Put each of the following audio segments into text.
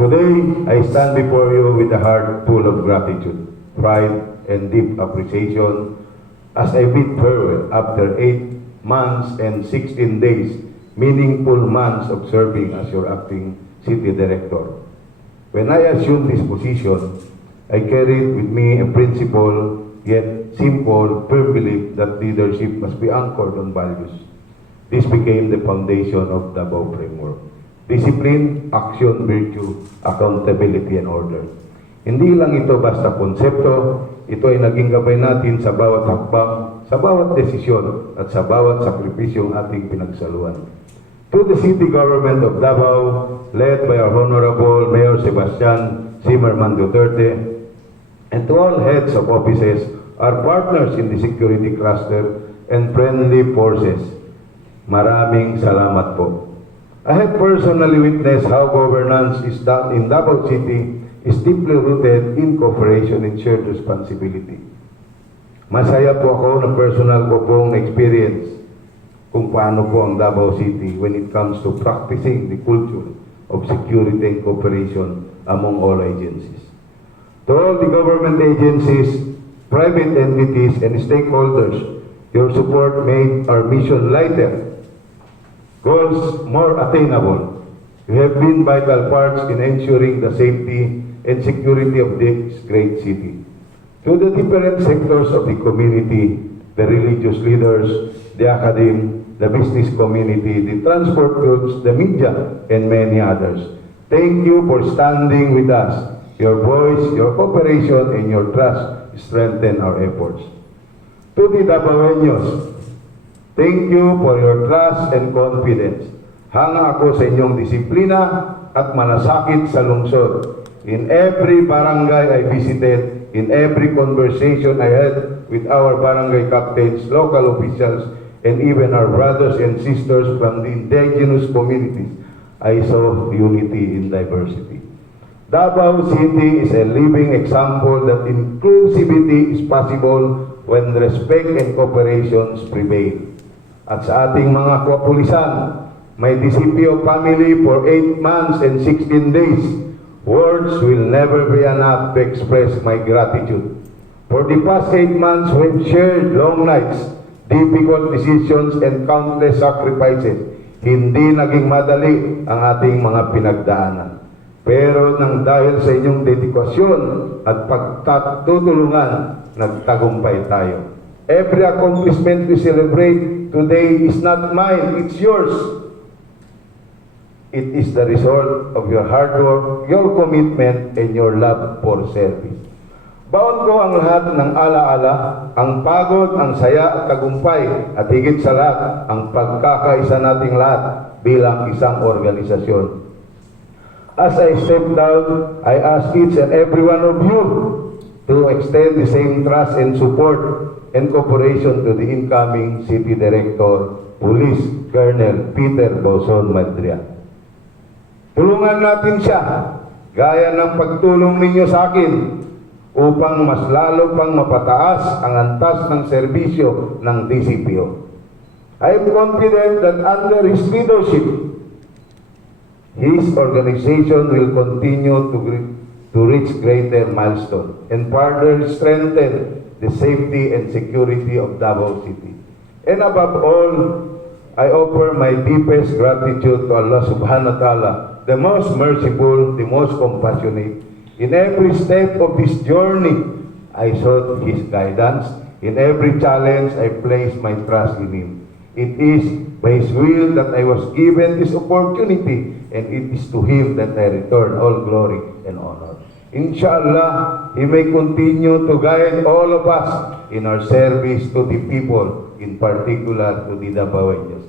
Today, I stand before you with a heart full of gratitude, pride, and deep appreciation as I bid farewell after 8 months and 16 days, meaningful months of serving as your acting city director. When I assumed this position, I carried with me a principle, yet simple, firm belief that leadership must be anchored on values. This became the foundation of the Davao Framework. Discipline, action, virtue, accountability, and order. Hindi lang ito basta konsepto, ito ay naging gabay natin sa bawat hakbang, sa bawat desisyon, at sa bawat sakripisyong ating pinagsaluan. To the city government of Davao, led by our Honorable Mayor Sebastian Zimmerman Duterte, and to all heads of offices, our partners in the security cluster, and friendly forces, maraming salamat po. I have personally witnessed how governance is done in Davao City is deeply rooted in cooperation and shared responsibility. Masaya po ako na personal ko pong experience kung paano po ang Davao City when it comes to practicing the culture of security and cooperation among all agencies. To all the government agencies, private entities, and stakeholders, your support made our mission lighter, goals more attainable. You have been vital parts in ensuring the safety and security of this great city. To the different sectors of the community, the religious leaders, the academe, the business community, the transport groups, the media, and many others, thank you for standing with us. Your voice, your cooperation, and your trust strengthen our efforts. To the Davaoeños, thank you for your trust and confidence. Hanga ako sa inyong disiplina at malasakit sa lungsod. In every barangay I visited, in every conversation I had with our barangay captains, local officials, and even our brothers and sisters from the indigenous communities, I saw unity in diversity. Davao City is a living example that inclusivity is possible when respect and cooperations prevail. At sa ating mga kapulisan, may DCPO family for 8 months and 16 days. Words will never be enough to express my gratitude. For the past 8 months, we've shared long nights, difficult decisions, and countless sacrifices. Hindi naging madali ang ating mga pinagdaanan. Pero nang dahil sa inyong dedikasyon at pagtutulungan, nagtagumpay tayo. Every accomplishment we celebrate today is not mine, it's yours. It is the result of your hard work, your commitment, and your love for service. Baon ko ang lahat ng alaala, ang pagod, ang saya at tagumpay, at higit sa lahat, ang pagkakaisa nating lahat bilang isang organisasyon. As I step down, I ask each and every one of you to extend the same trust and support and cooperation to the incoming City Director, Police Colonel Peter Bauson Madrian. Tulungan natin siya, gaya ng pagtulong ninyo sa akin, upang mas lalo pang mapataas ang antas ng serbisyo ng DCPO. I am confident that under his leadership, his organization will continue to reach greater milestones and further strengthen the safety and security of Davao City. And above all, I offer my deepest gratitude to Allah Subhanahu wa Ta'ala, the most merciful, the most compassionate. In every step of this journey, I sought His guidance. In every challenge, I placed my trust in Him. It is by His will that I was given this opportunity, and it is to Him that I return all glory and honor. Inshallah, He may continue to guide all of us in our service to the people, in particular to the Davaoeños.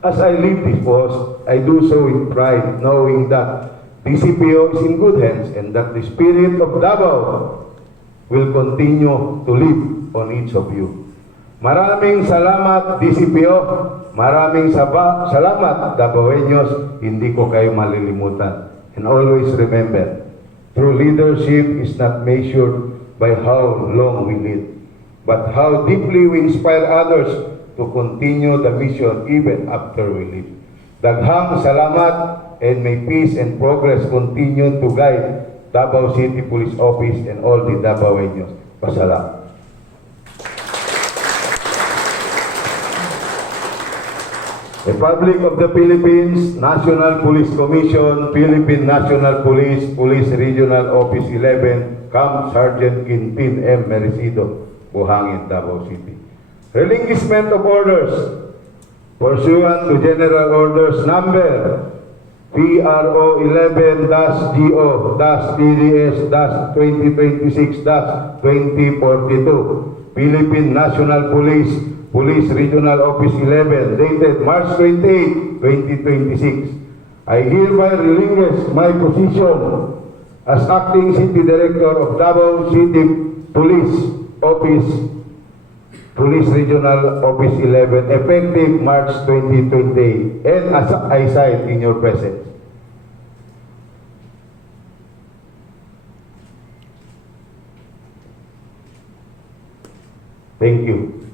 As I leave this post, I do so with pride, knowing that DCPO is in good hands and that the spirit of Davao will continue to live on each of you. Maraming salamat, DCPO. Maraming salamat, Davaoeños. Hindi ko kayo malilimutan. And always remember, true leadership is not measured by how long we lead, but how deeply we inspire others to continue the mission even after we leave. Daghang salamat, and may peace and progress continue to guide Davao City Police Office and all the Davaoeños. Pasalamat. Republic of the Philippines, National Police Commission, Philippine National Police, Police Regional Office 11, Camp Sergeant Quintin M. Merecido, Buhangin, Davao City. Relinquishment of orders pursuant to General Orders Number PRO 11-GO-PDS-2026-2042, Philippine National Police, Police Regional Office 11, dated March 28, 2026. I hereby relinquish my position as Acting City Director of Davao City Police Office, Police Regional Office 11, effective March 2020, and as I cite in your presence. Thank you.